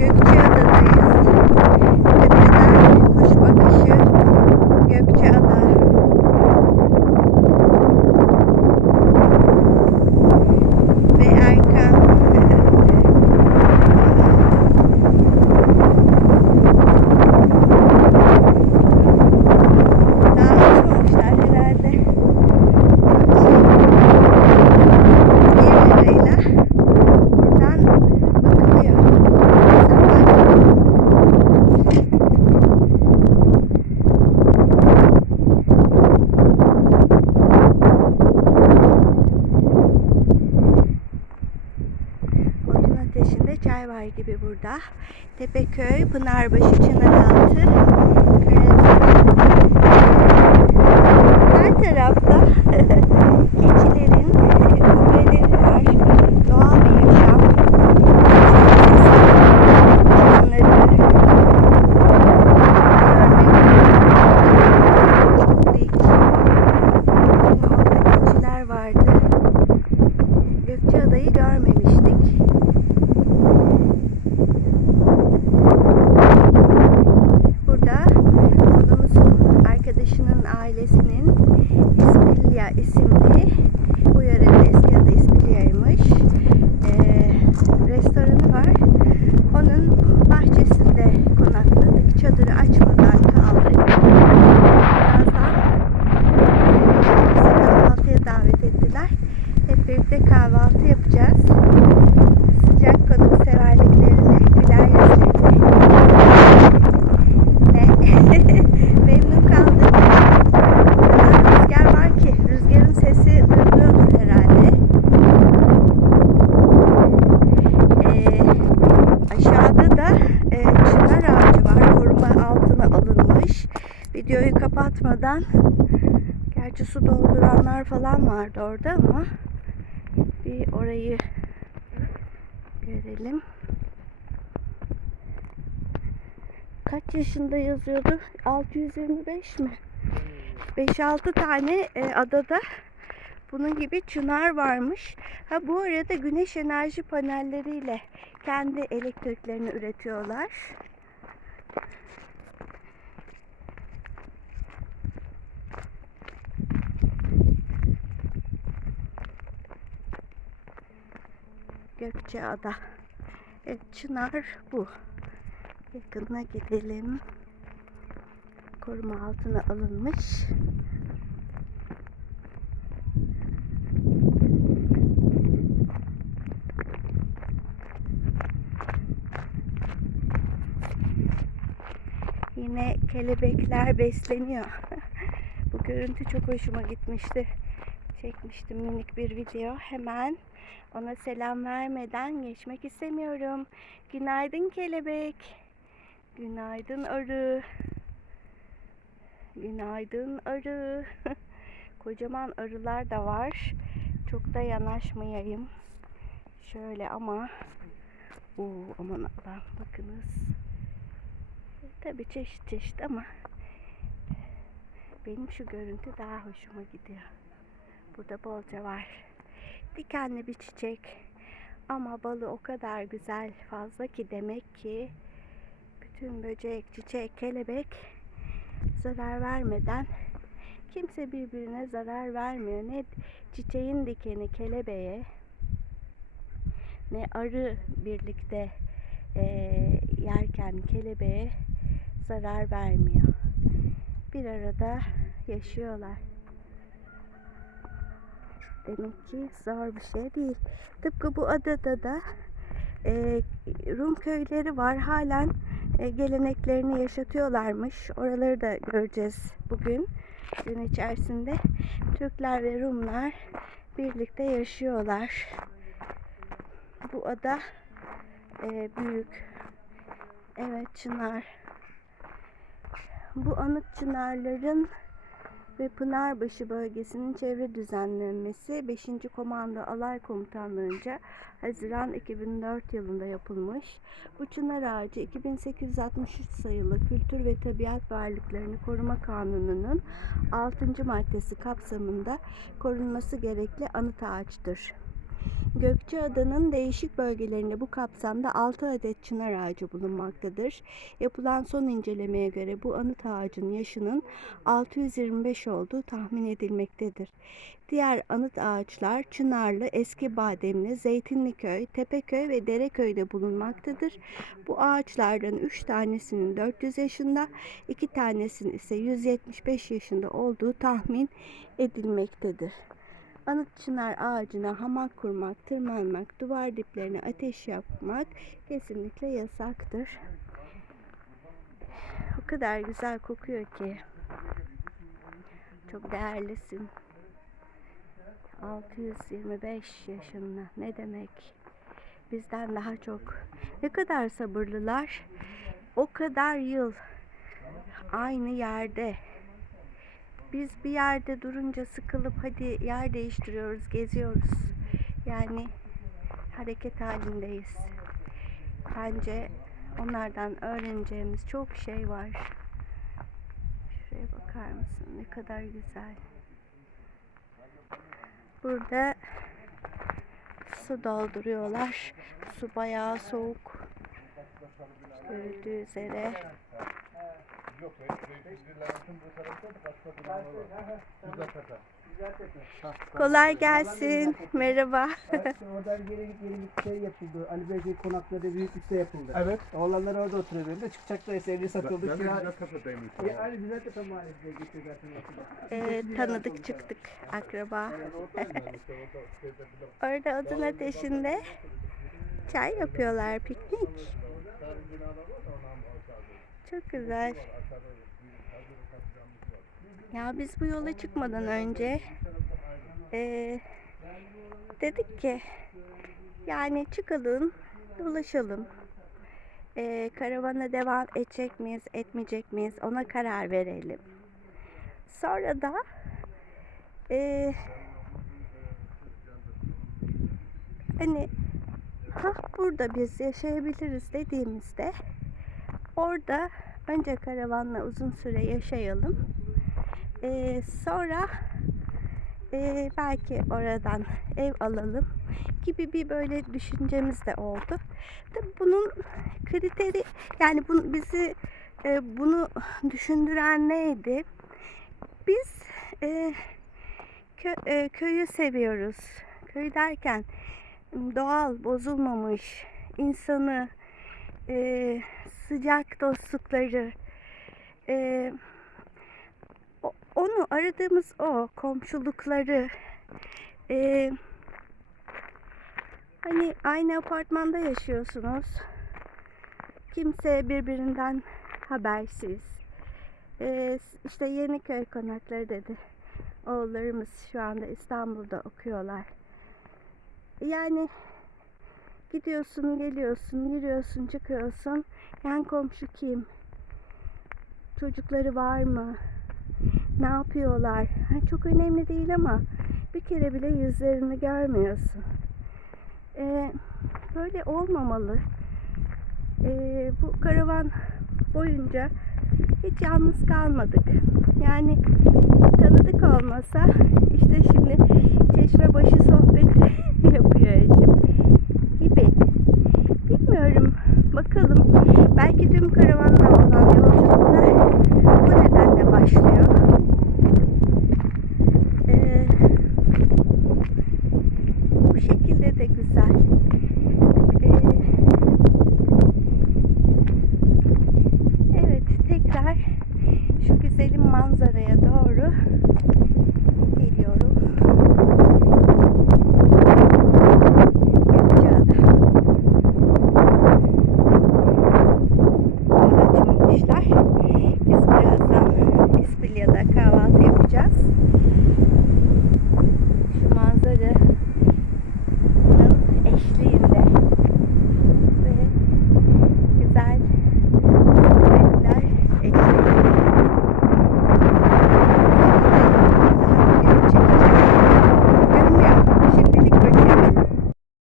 Gökçeada'dayız. Tepeköy, Pınarbaşı, Çınaraltı, Karadeniz. Her tarafta keçilerin kubbeleri var. Doğal bir yaşam. Onları görmek dik. Orada keçiler vardı. Gökçeada'yı görmemiştik. Burada oğlumuzun arkadaşının ailesinin İspilya isimli bu yörenin eski adı İspilya'ymış. Ee, restoranı var. Onun bahçesinde konakladık. Çadırı açmadan kaldık. Birazdan bizi kahvaltıya davet ettiler. Hep birlikte kahvaltı yapacağız. Sıcak konuk severliklerini, güler yüzlerini ve memnun kaldım. O kadar rüzgar var ki rüzgarın sesi duyuluyordur herhalde. Ee, aşağıda da e, çınar ağacı var. Koruma altına alınmış. Kapatmadan Gerçi su dolduranlar falan vardı orada ama bir orayı görelim. Kaç yaşında yazıyordu? 625 mi? 5-6 tane e, adada bunun gibi çınar varmış. Ha bu arada güneş enerji panelleriyle kendi elektriklerini üretiyorlar. Gökçeada. Evet, çınar bu. Yakınına gidelim. Koruma altına alınmış. Yine kelebekler besleniyor. Bu görüntü çok hoşuma gitmişti. Çekmiştim minik bir video. Hemen ona selam vermeden geçmek istemiyorum. Günaydın kelebek. Günaydın arı. Günaydın arı. Kocaman arılar da var. Çok da yanaşmayayım. Şöyle ama Oo, aman Allah'ım bakınız. Tabii çeşit çeşit ama benim şu görüntü daha hoşuma gidiyor. Burada bolca var. Dikenli bir çiçek. Ama balı o kadar güzel fazla ki demek ki bütün böcek, çiçek, kelebek zarar vermeden kimse birbirine zarar vermiyor. Ne çiçeğin dikeni kelebeğe ne arı birlikte eee, yerken kelebeğe zarar vermiyor. Bir arada yaşıyorlar. Demek ki zor bir şey değil. Tıpkı bu adada da e, Rum köyleri var. Halen e, geleneklerini yaşatıyorlarmış. Oraları da göreceğiz bugün. Gün içerisinde Türkler ve Rumlar birlikte yaşıyorlar. Bu ada e, büyük. Evet çınar. Bu anıt çınarların ve Pınarbaşı bölgesinin çevre düzenlenmesi 5. Komando Alay Komutanlığı'nca Haziran 2004 yılında yapılmış. Bu çınar ağacı 2863 sayılı Kültür ve Tabiat Varlıklarını Koruma Kanunu'nun 6. maddesi kapsamında korunması gerekli anıt ağaçtır. Gökçeada'nın değişik bölgelerinde bu kapsamda 6 adet çınar ağacı bulunmaktadır. Yapılan son incelemeye göre bu anıt ağacın yaşının 625 olduğu tahmin edilmektedir. Diğer anıt ağaçlar Çınarlı, Eski Bademli, Zeytinliköy, Tepeköy ve Dereköy'de bulunmaktadır. Bu ağaçlardan 3 tanesinin 400 yaşında, 2 tanesinin ise 175 yaşında olduğu tahmin edilmektedir. Anıt çınar ağacına hamak kurmak, tırmanmak, duvar diplerine ateş yapmak kesinlikle yasaktır. O kadar güzel kokuyor ki. Çok değerlisin. 625 yaşında ne demek? Bizden daha çok. Ne kadar sabırlılar. O kadar yıl aynı yerde. Biz bir yerde durunca sıkılıp hadi yer değiştiriyoruz, geziyoruz. Yani hareket halindeyiz. Bence onlardan öğreneceğimiz çok şey var. Şuraya bakar mısın? Ne kadar güzel. Burada su dolduruyorlar. Su bayağı soğuk. Görüldüğü üzere. Kolay gelsin. Merhaba. Oradan geri geri bir şey yapıldı. Ali Beyciğin konakları büyük bir şey yapıldı. Evet. Oğlanlar orada oturuyor de çıkacaklar evli satıldı. Ben de Kira... güzel kafadayım. E, Ali Güzel Tepe Mahallesi'ne zaten. Ee, tanıdık çıktık. Akraba. Orada odun ateşinde çay yapıyorlar. Piknik. Çok güzel. Ya biz bu yola çıkmadan önce eee, dedik ki yani çıkalım, dolaşalım. Eee, karavana devam edecek miyiz, etmeyecek miyiz ona karar verelim. Sonra da eee, hani ha burada biz yaşayabiliriz dediğimizde orada önce karavanla uzun süre yaşayalım. Ee, sonra ee, belki oradan ev alalım gibi bir böyle düşüncemiz de oldu. Tabii bunun kriteri yani bunu bizi e, bunu düşündüren neydi? Biz e, kö- e, köyü seviyoruz. Köy derken doğal, bozulmamış, insanı, e, sıcak dostlukları, e, o- onu aradığımız o komşulukları, e, hani aynı apartmanda yaşıyorsunuz, kimse birbirinden habersiz. E, işte Yeniköy konakları dedi. Oğullarımız şu anda İstanbul'da okuyorlar. Yani gidiyorsun, geliyorsun, yürüyorsun, çıkıyorsun. Yan komşu kim? Çocukları var mı? Ne yapıyorlar? Ha, Çok önemli değil ama bir kere bile yüzlerini görmüyorsun. Ee, böyle olmamalı. Ee, bu karavan boyunca hiç yalnız kalmadık. Yani tanıdık olmasa işte şimdi çeşme başı sohbeti yapıyor eşim bilmiyorum. Bakalım. Belki tüm karavanlar